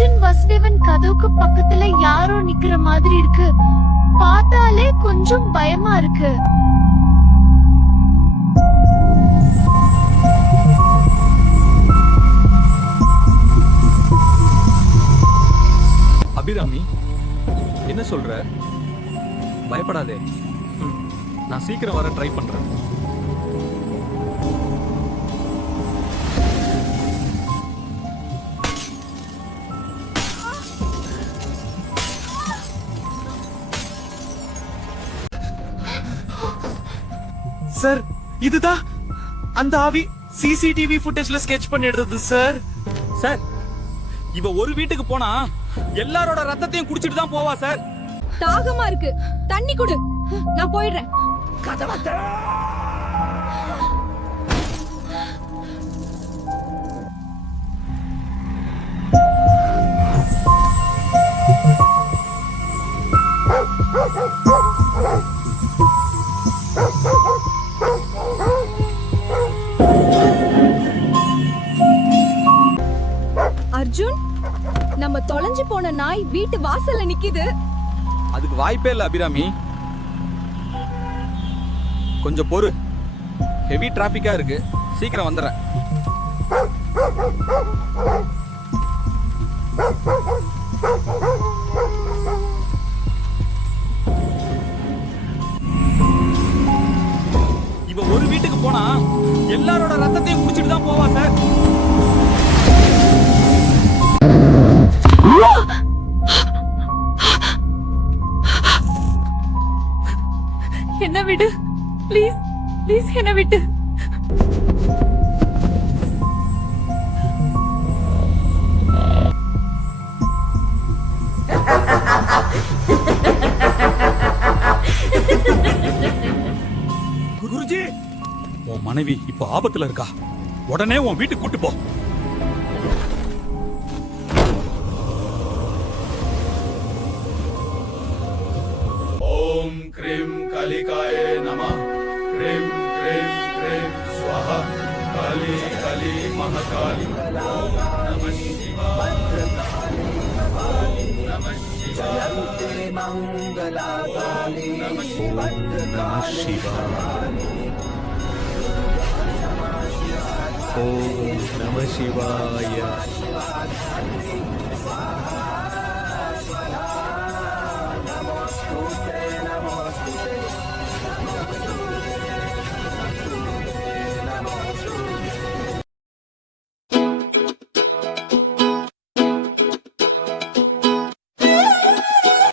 அர்ஜுன் வசுதேவன் கதவுக்கு பக்கத்துல யாரோ நிக்கிற மாதிரி இருக்கு. பார்த்தாலே கொஞ்சம் பயமா இருக்கு. அபிராமி, என்ன சொல்ற? பயப்படாதே. நான் சீக்கிரம் வர ட்ரை பண்றேன். சார், இதுதான் அந்த ஆவி சிசிடிவி ஃபுட்டேஜ்ல ஸ்கெட்ச் பண்ணி எடுத்தது சார். சார், இவ ஒரு வீட்டுக்கு போனா எல்லாரோட ரத்தத்தையும் குடிச்சிட்டு தான் போவா சார். தாகமா இருக்கு, தண்ணி குடு, நான் போயிடுறேன். அர்ஜுன், நம்ம தொலைஞ்சு போன நாய் வீட்டு வாசல்ல நிக்குது. அதுக்கு வாய்ப்பே இல்ல அபிராமி. கொஞ்சம் பொறு, ஹெவி டிராபிக்கா இருக்கு, சீக்கிரம் வந்துடுறேன். இவ ஒரு வீட்டுக்கு போனா எல்லாரோட ரத்தத்தையும் குடிச்சிட்டு தான் போவா சார். என்ன விடு, ப்ளீஸ் ப்ளீஸ் என்ன விட்டு. குருஜி, உன் மனைவி இப்ப ஆபத்துல இருக்கா. உடனே உன் வீட்டுக்கு கூட்டு போ. ओम क्रीम कालिकाय नमः। क्रीम क्रीम क्रीम स्वाहा। काली काली महाकाली। ओम नमः शिवाय। नमः शिवाय। मंगलाकाली। नमः शिवाय। नमः शिवाय। ओम नमः शिवाय।